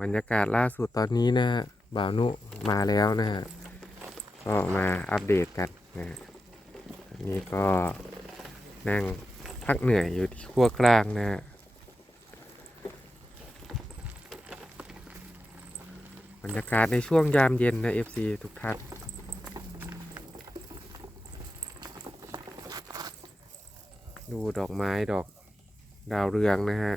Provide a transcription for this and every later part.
บรรยากาศล่าสุดตอนนี้นะฮะบ่าวนุมาแล้วนะฮะก็มาอัปเดตกันนะฮะนนี้ก็นั่งพักเหนื่อยอยู่ที่ขั้วกลางนะฮะบรรยากาศในช่วงยามเย็นนะ FC ทุกท่านดูดอกไม้ดอกดาวเรืองนะฮะ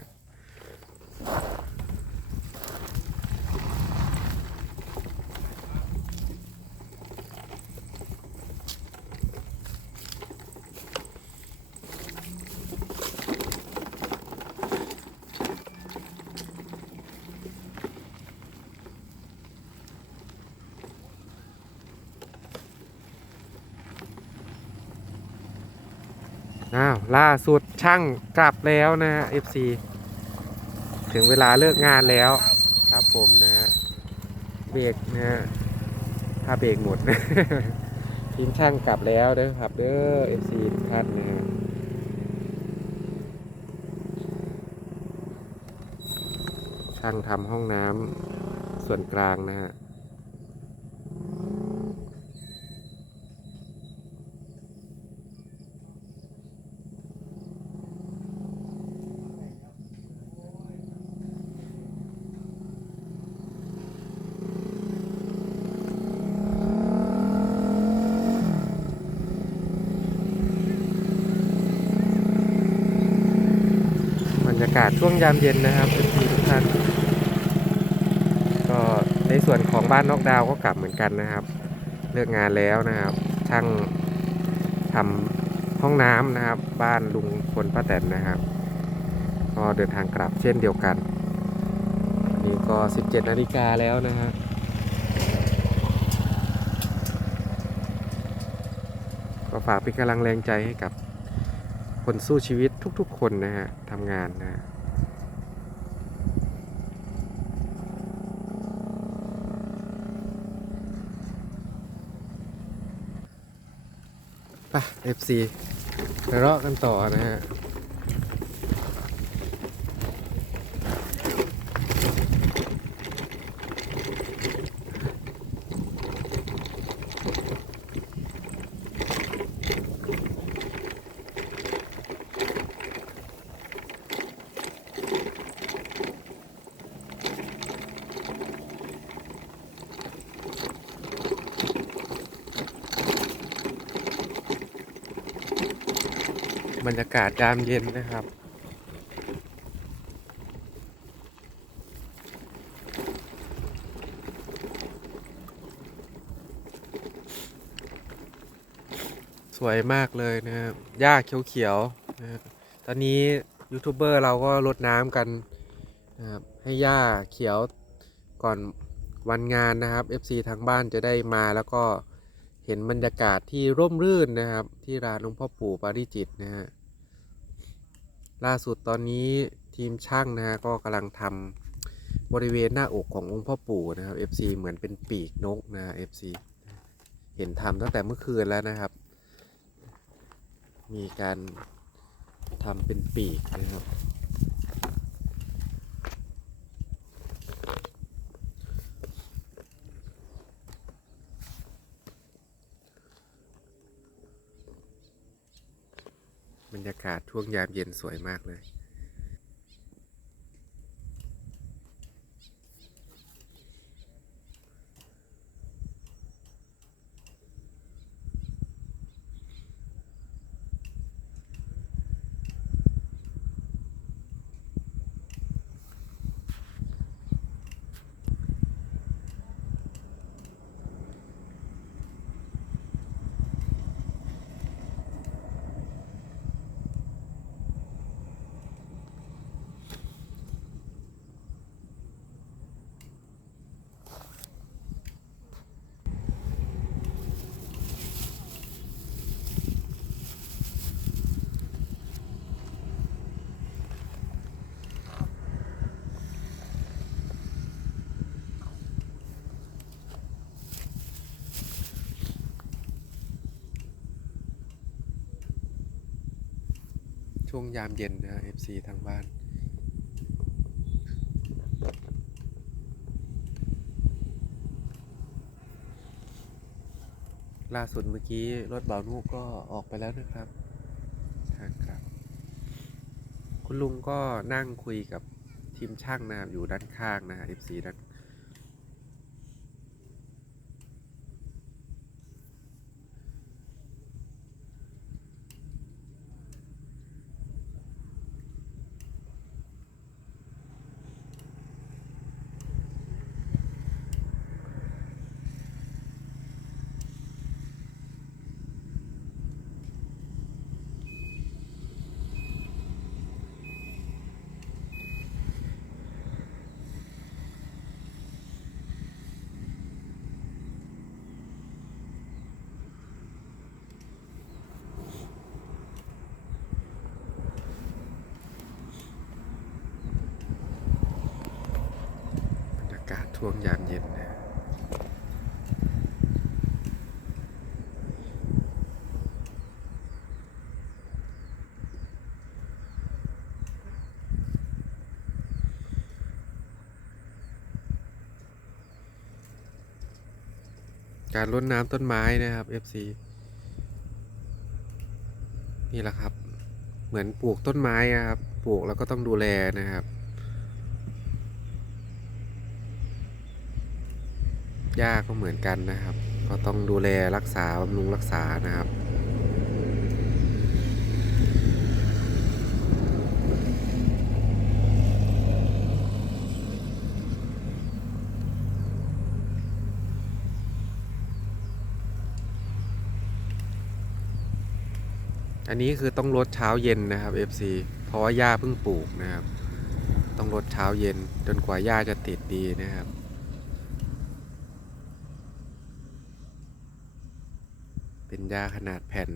อ้าวล่าสุดช่างกลับแล้วนะฮะ FC ถึงเวลาเลิกงานแล้วครับผมนะฮะเบรกนะฮะถ้าเบรกหมด ทีมช่างกลับแล้วเด้อครับเด้อ FC ทุกท่านนะฮะช่างทำห้องน้ำส่วนกลางนะฮะากาศช่วงยามเย็นนะครับทุกท่านก็ในส่วนของบ้านนอกดาวก็กลับเหมือนกันนะครับ เลิกงานแล้วนะครับ ช่างทำห้องน้ำนะครับ บ้านลุงพลป้าแตนนะครับ ก็เดินทางกลับเช่นเดียวกันวันนี้ก็ 17นาฬิกาแล้วนะฮะก็ฝากเป็นกำลังแรงใจให้กับ คนสู้ชีวิตทุกๆ คนนะฮะทำงานนะฮะไป FC ไปเลาะกันต่อนะฮะ บรรยากาศยามเย็นนะครับ สวยมากเลยนะครับหญ้าเขียวๆนะตอนนี้ยูทูบเบอร์เราก็รดน้ำกันนะครับให้หญ้าเขียวก่อนวันงานนะครับ FC ทางบ้านจะได้มาแล้วก็เห็นบรรยากาศที่ร่มรื่นนะครับ ที่ร้านหลวงพ่อปู่ปาริจิตนะฮะ ล่าสุดตอนนี้ทีมช่างนะฮะก็กำลังทำบริเวณหน้าอกขององค์พ่อปู่นะครับ FC เหมือนเป็นปีกนกนะ FC เห็นทำตั้งแต่เมื่อคืนแล้วนะครับ มีการทำเป็นปีกนะครับ บรรยากาศช่วงยามเย็นสวยมากเลย ช่วงยามเย็นนะ FC ทางบ้าน ล่าสุดเมื่อกี้รถเบานุก็ออกไปแล้วนะครับทางกลับ คุณลุงก็นั่งคุยกับทีมช่างนะครับอยู่ด้านข้างนะ FC ด้าน รยากาศช่วงยามเย็นนะการรดน้ำต้นไม้นะครับ FC นี่แหละครับ เหมือนปลูกต้นไม้อะครับ ปลูกแล้วก็ต้องดูแลนะครับ หญ้าก็เหมือนกันนะครับ ก็ต้องดูแลรักษาบำรุงรักษานะครับอันนี้คือต้องลดเช้าเย็นนะครับ FC เพราะว่าหญ้าเพิ่งปลูกนะครับ ต้องลดเช้าเย็นจนกว่าหญ้าจะติดดีนะครับ เป็นหญ้าขนาดแผ่น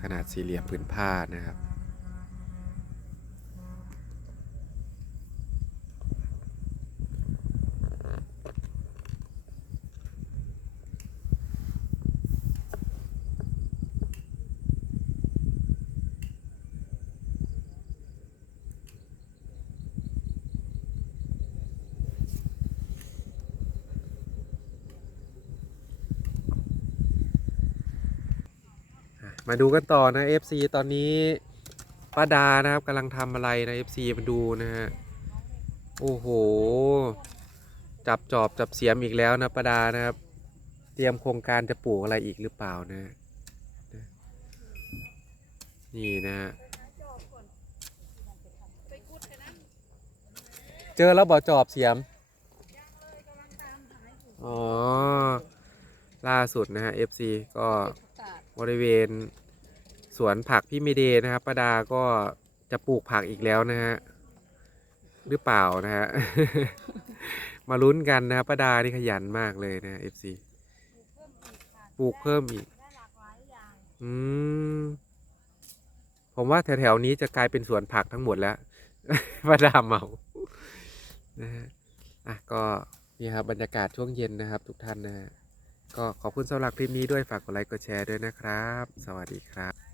ขนาดสี่เหลี่ยมผืนผ้านะครับ มาดูกันต่อนะ FC ตอนนี้ป้าดานะครับกำลังทำอะไรนะ FC มาดูนะฮะโอ้โห จับจอบจับเสียมอีกแล้วนะป้าดานะครับ เตรียมโครงการจะปลูกอะไรอีกหรือเปล่านะ นี่นะฮะเจอแล้วบ่จอบเสียมอ๋อล่าสุดนะฮะ FC ก็ บริเวณสวนผักพี่เมเดนะครับป้าดาก็จะปลูกผักอีกแล้วนะฮะหรือเปล่านะฮะ มาลุ้นกันนะครับป้าดานี่ขยันมากเลยนะ FC ปลูกเพิ่มอีก อืม ผมว่าแถวๆนี้จะกลายเป็นสวนผักทั้งหมดแล้วป้าดาเมานะฮะอะก็นี่ครับบรรยากาศช่วงเย็นนะครับ ทุกท่านนะฮะ ก็ขอบคุณสำหรับคลิปนี้ด้วยฝากกดไลค์กดแชร์ด้วยนะครับ สวัสดีครับ